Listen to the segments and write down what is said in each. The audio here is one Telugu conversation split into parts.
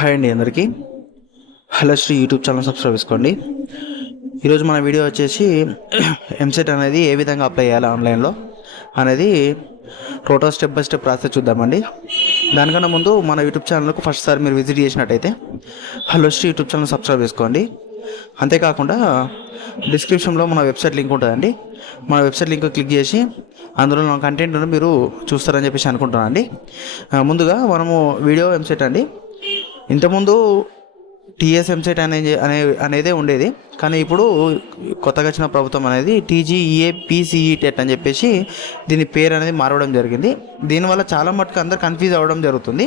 హాయ్ అండి అందరికీ. Hello Sri YouTube channel subscribe చేసుకోండి. ఈరోజు మన వీడియో వచ్చేసి ఎంసెట్ అనేది ఏ విధంగా అప్లై చేయాలి ఆన్లైన్లో అనేది total step by step process చూద్దామండి. దానికన్నా ముందు మన యూట్యూబ్ ఛానల్కు ఫస్ట్ సారి మీరు విజిట్ చేసినట్టయితే hello Sri YouTube channel subscribe చేసుకోండి. అంతేకాకుండా డిస్క్రిప్షన్లో మన వెబ్సైట్ లింక్ ఉంటుందండి. మన వెబ్సైట్ లింక్ క్లిక్ చేసి అందులో నా కంటెంట్ను మీరు చూస్తారని చెప్పేసి అనుకుంటున్నాను అండి. ముందుగా మనము వీడియో ఎంసెట్ అండి. ఇంతకుముందు టీఎస్ ఎంసెట్ అనేదే ఉండేది, కానీ ఇప్పుడు కొత్తగా వచ్చిన ప్రభుత్వం అనేది టీజీఈఏపీసీఈ టెట్ అని చెప్పేసి దీని పేరు అనేది మారడం జరిగింది. దీనివల్ల చాలా మటుకు అందరు కన్ఫ్యూజ్ అవ్వడం జరుగుతుంది.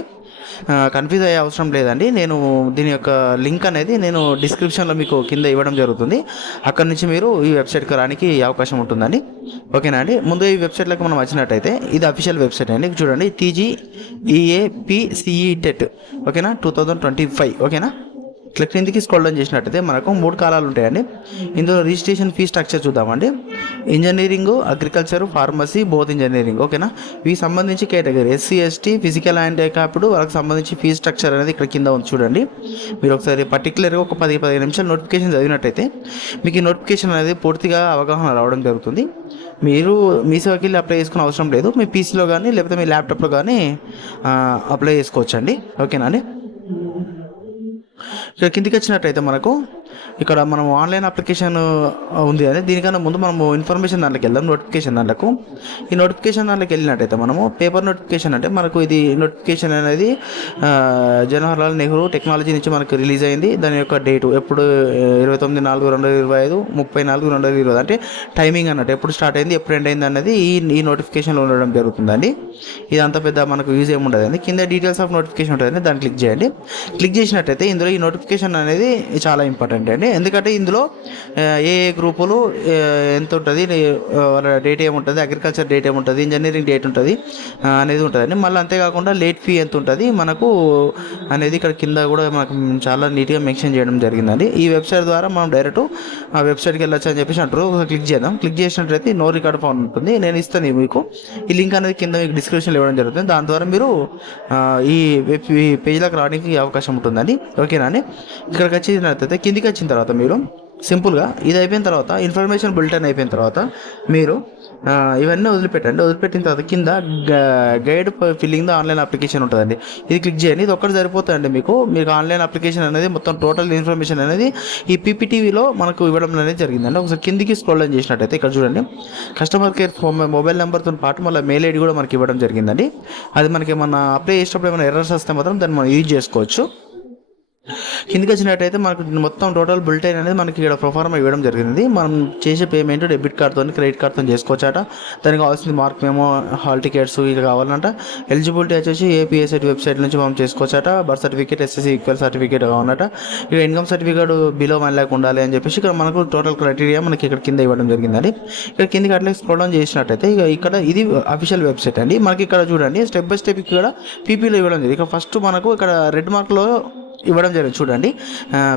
కన్ఫ్యూజ్ అయ్యే అవసరం లేదండి. నేను దీని యొక్క లింక్ అనేది నేను డిస్క్రిప్షన్లో మీకు కింద ఇవ్వడం జరుగుతుంది. అక్కడి నుంచి మీరు ఈ వెబ్సైట్కి రానికి అవకాశం ఉంటుందండి. ఓకేనా అండి. ముందు ఈ వెబ్సైట్లోకి మనం వచ్చినట్టయితే ఇది అఫీషియల్ వెబ్సైట్ అండి. చూడండి, టీజీఈఏపీసీఈ టెట్ ఓకేనా 2025 ఓకేనా. ఇట్లా క్రిందికి స్క్రోల్ డౌన్ చేసినట్టయితే మనకు 3 కాలాలు ఉంటాయండి. ఇందులో రిజిస్ట్రేషన్ ఫీ స్ట్రక్చర్ చూద్దామండి. Engineering, agriculture, pharmacy, both engineering ఓకేనా. వీటికి సంబంధించి category SC, ST, physical and handicapped వాళ్ళకి సంబంధించి ఫీ స్ట్రక్చర్ అనేది ఇక్కడ కింద ఉంది చూడండి. మీరు ఒకసారి పర్టికులర్గా ఒక 10-15 నిమిషాలు నోటిఫికేషన్ చదివినట్టయితే మీకు ఈ నోటిఫికేషన్ అనేది పూర్తిగా అవగాహన రావడం జరుగుతుంది. మీరు మీ సేవకి వెళ్ళి అప్లై చేసుకునే అవసరం లేదు. మీ పీసీలో కానీ లేకపోతే మీ ల్యాప్టాప్లో కానీ అప్లై చేసుకోవచ్చండి. ఓకేనా అండి. ఇక్కడ కిందికి వచ్చినట్టయితే మనకు ఇక్కడ మనం ఆన్లైన్ అప్లికేషన్ ఉంది అని దీనికన్నా ముందు మనము ఇన్ఫర్మేషన్ దాంట్లోకి వెళ్దాం. నోటిఫికేషన్ దాంట్లోకి ఈ నోటిఫికేషన్ దాంట్లోకి వెళ్ళినట్టయితే మనము పేపర్ నోటిఫికేషన్ అంటే మనకు ఇది నోటిఫికేషన్ అనేది జవహర్లాల్ నెహ్రూ టెక్నాలజీ నుంచి మనకు రిలీజ్ అయింది. దాని యొక్క డేటు ఎప్పుడు 29/4/2025, 30/4/2020 అంటే టైమింగ్ అన్నట్టు ఎప్పుడు స్టార్ట్ అయింది ఎప్పుడు ఎండ్ అయింది అన్నది ఈ నోటిఫికేషన్లో ఉండడం జరుగుతుందండి. ఇదంతా పెద్ద మనకు యూజ్ ఏమి ఉండదండి. కింద డీటెయిల్స్ ఆఫ్ నోటిఫికేషన్ ఉంటుందండి, దాన్ని క్లిక్ చేయండి. క్లిక్ చేసినట్టయితే ఇందులో ఈ నోటిఫికేషన్ అనేది చాలా ఇంపార్టెంట్ అండి. ఎందుకంటే ఇందులో ఏ గ్రూపులు ఎంత ఉంటుంది, వాళ్ళ డేట్ ఏముంటుంది, అగ్రికల్చర్ డేట్ ఏముంటుంది, ఇంజనీరింగ్ డేట్ ఉంటుంది అనేది ఉంటుందండి. మళ్ళీ అంతేకాకుండా లేట్ ఫీ ఎంత ఉంటుంది మనకు అనేది ఇక్కడ కింద కూడా మనకు చాలా నీట్గా మెన్షన్ చేయడం జరిగిందండి. ఈ వెబ్సైట్ ద్వారా మనం డైరెక్ట్ ఆ వెబ్సైట్కి వెళ్ళొచ్చు అని చెప్పేసి అంటారు. క్లిక్ చేద్దాం. క్లిక్ చేసినట్లయితే నో రికార్డ్ ఫౌండ్ ఉంటుంది. నేను ఇస్తాను మీకు ఈ లింక్ అనేది కింద మీకు డిస్క్రిప్షన్లో ఇవ్వడం జరుగుతుంది. దాని ద్వారా మీరు ఈ పేజ్లోకి రావడానికి అవకాశం ఉంటుందండి. ఓకేనా అండి. ఇక్కడికి వచ్చినట్లయితే కిందికి వచ్చిన తర్వాత మీరు సింపుల్గా ఇది అయిపోయిన తర్వాత ఇన్ఫర్మేషన్ బులెటిన్ అయిపోయిన తర్వాత మీరు ఇవన్నీ వదిలిపెట్టండి. వదిలిపెట్టిన తర్వాత కింద guide filling the online application ఉంటుందండి. ఇది క్లిక్ చేయండి. ఇది ఒక్కటి సరిపోతుందండి. మీకు ఆన్లైన్ అప్లికేషన్ అనేది మొత్తం టోటల్ ఇన్ఫర్మేషన్ అనేది ఈ పీపీటీవీలో మనకు ఇవ్వడం అనేది జరిగిందండి. ఒకసారి కిందికి స్క్రోల్ డౌన్ చేసినట్టయితే ఇక్కడ చూడండి, కస్టమర్ కేర్ మొబైల్ నెంబర్తో పాటు మళ్ళీ మెయిల్ ఐడి కూడా మనకి ఇవ్వడం జరిగిందండి. అది మనకి ఏమన్నా అప్లై చేసేటప్పుడు ఏమైనా ఎర్రర్స్ వస్తే మాత్రం దాన్ని మనం యూజ్ చేసుకోవచ్చు. కిందికి వచ్చినట్టయితే మనకు మొత్తం టోటల్ బులెటిన్ అనేది మనకి ఇక్కడ ప్రొఫార్మా ఇవ్వడం జరిగింది. మనం చేసే పేమెంట్ డెబిట్ కార్డ్తో క్రెడిట్ కార్డ్తో చేసుకోవచ్చట. దానికి కావాల్సింది మార్క్ మేమో, హాల్ టికెట్స్ ఇక కావాలంట. ఎలిజిబిలిటీ వచ్చేసి ఏపీఎస్ఐటి వెబ్సైట్ నుంచి మనం చేసుకోవచ్చట. Birth certificate, SSC equal certificate కావాలన్నట. ఇక్కడ ఇన్కమ్ సర్టిఫికేట్ బిలో 1 lakh ఉండాలి అని చెప్పేసి ఇక్కడ మనకు టోటల్ క్రైటీరియా మనకి ఇక్కడ కింద ఇవ్వడం జరిగిందండి. ఇక్కడ కిందికి అట్లా స్క్రోల్ డౌన్ చేసినట్టయితే ఇక్కడ ఇది అఫీషియల్ వెబ్సైట్ అండి. మనకి ఇక్కడ చూడండి స్టెప్ బై స్టెప్ ఇక్కడ పీపీలో ఇవ్వడం జరిగింది. ఇక్కడ ఫస్ట్ మనకు ఇక్కడ రెడ్ మార్క్లో ఇవ్వడం జరిగింది చూడండి,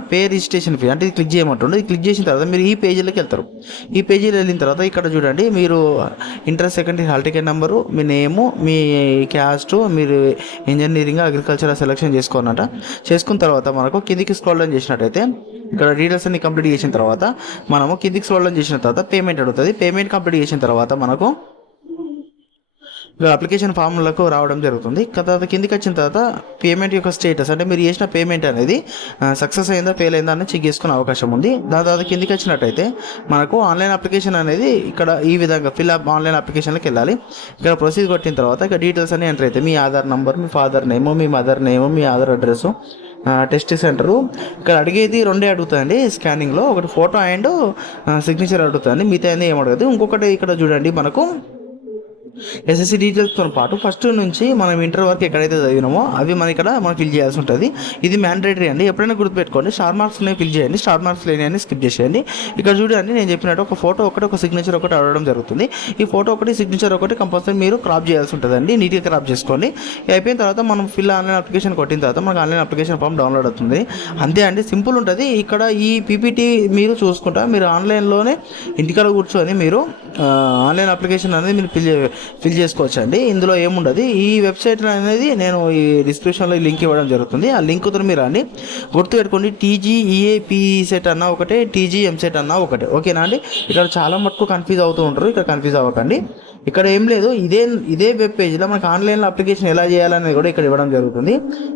పే రిజిస్ట్రేషన్ ఫీ అంటే ఇది క్లిక్ చేయమంటుండే. ఇది క్లిక్ చేసిన తర్వాత మీరు ఈ పేజీలోకి వెళ్తారు. ఈ పేజీలో వెళ్ళిన తర్వాత ఇక్కడ చూడండి మీరు inter secondary hall ticket number, మీ నేము, మీ క్యాస్ట్, మీరు ఇంజనీరింగ్ అగ్రికల్చర్ సెలెక్షన్ చేసుకోనట. చేసుకున్న తర్వాత మనకు కిందికి స్క్రోల్ డౌన్ చేసినట్టయితే ఇక్కడ డీటెయిల్స్ అన్ని కంప్లీట్ చేసిన తర్వాత మనము కిందికి స్క్రోల్ డౌన్ చేసిన తర్వాత పేమెంట్ అడుగుతుంది. పేమెంట్ కంప్లీట్ చేసిన తర్వాత మనకు అప్లికేషన్ ఫామ్లకు రావడం జరుగుతుంది. తర్వాత కిందికి వచ్చిన తర్వాత పేమెంట్ యొక్క స్టేటస్ అంటే మీరు చేసిన పేమెంట్ అనేది సక్సెస్ అయిందా ఫెయిల్ అయిందా అని చెక్ చేసుకునే అవకాశం ఉంది. దాని తర్వాత కిందికి వచ్చినట్టయితే మనకు ఆన్లైన్ అప్లికేషన్ అనేది ఇక్కడ ఈ విధంగా ఫిల్ అప్ ఆన్లైన్ అప్లికేషన్కి వెళ్ళాలి. ఇక్కడ ప్రొసీడ్ కొట్టిన తర్వాత ఇక్కడ డీటెయిల్స్ అన్ని ఎంటర్ అవుతాయి. మీ ఆధార్ నెంబర్, మీ ఫాదర్ నేము, మీ మదర్ నేము, మీ ఆధార్ అడ్రస్, టెస్ట్ సెంటరు. ఇక్కడ అడిగేది 2 అడుగుతుందండి స్కానింగ్లో. ఒకటి ఫోటో అండ్ సిగ్నేచర్ అడుగుతుంది, మిగతా ఏం అడగదు. ఇంకొకటి ఇక్కడ చూడండి మనకు ఎస్ఎస్సి డీటెయిల్స్తో పాటు ఫస్ట్ నుంచి మనం ఇంటర్ వరకు ఎక్కడైతే చదివినామో అవి మనం ఫిల్ చేయాల్సి ఉంటుంది. ఇది మ్యాండేటరీ అండి. ఎప్పుడైనా గుర్తుపెట్టుకోండి, స్టార్ మార్క్స్ని ఫిల్ చేయండి, స్టార్ మార్క్స్ లేని స్కిప్ చేసేయండి. ఇక్కడ చూడండి నేను చెప్పినట్టు ఒక ఫోటో ఒకటి, ఒక సిగ్నేచర్ ఒకటి అడగడం జరుగుతుంది. ఈ ఫోటో ఒకటి, సిగ్నేచర్ ఒకటి కంపల్సరీ మీరు క్రాప్ చేయాల్సి ఉంటుందండి. నీట్గా క్రాప్ చేసుకోండి. అయిపోయిన తర్వాత మనం ఆన్లైన్ అప్లికేషన్ కొట్టిన తర్వాత మనకు ఆన్లైన్ అప్లికేషన్ ఫామ్ డౌన్లోడ్ అవుతుంది. అంతే అండి, సింపుల్ ఉంటుంది. ఇక్కడ ఈ పీపీటీ మీరు చూసుకుంటా మీరు ఆన్లైన్లోనే ఇంటికాడ కూర్చొని మీరు ఆన్లైన్ అప్లికేషన్ అనేది మీరు ఫిల్ చేసుకోవచ్చు అండి. ఇందులో ఏముండదు. ఈ వెబ్సైట్ అనేది నేను ఈ డిస్క్రిప్షన్లో లింక్ ఇవ్వడం జరుగుతుంది. ఆ లింక్తో మీరు అండి గుర్తుపెట్టుకోండి, టీజీఈఏపీ సెట్ అన్నా ఒకటే, టీజీఎంసెట్ అన్నా ఒకటే. ఓకేనా అండి. ఇక్కడ చాలా మటుకు కన్ఫ్యూజ్ అవుతూ ఉంటారు, ఇక్కడ కన్ఫ్యూజ్ అవ్వకండి. ఇక్కడ ఏం లేదు, ఇదే వెబ్ పేజ్లో మనకు ఆన్లైన్లో అప్లికేషన్ ఎలా చేయాలనేది కూడా ఇక్కడ ఇవ్వడం జరుగుతుంది.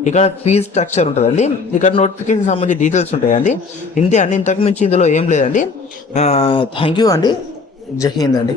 ఇక్కడ ఫీజ్ స్ట్రక్చర్ ఉంటుందండి, ఇక్కడ నోటిఫికేషన్ సంబంధించి డీటెయిల్స్ ఉంటాయండి. ఇంతే అండి, ఇంతకు మించి ఇందులో ఏం లేదండి. థ్యాంక్ యూ అండి. జై హింద్ అండి.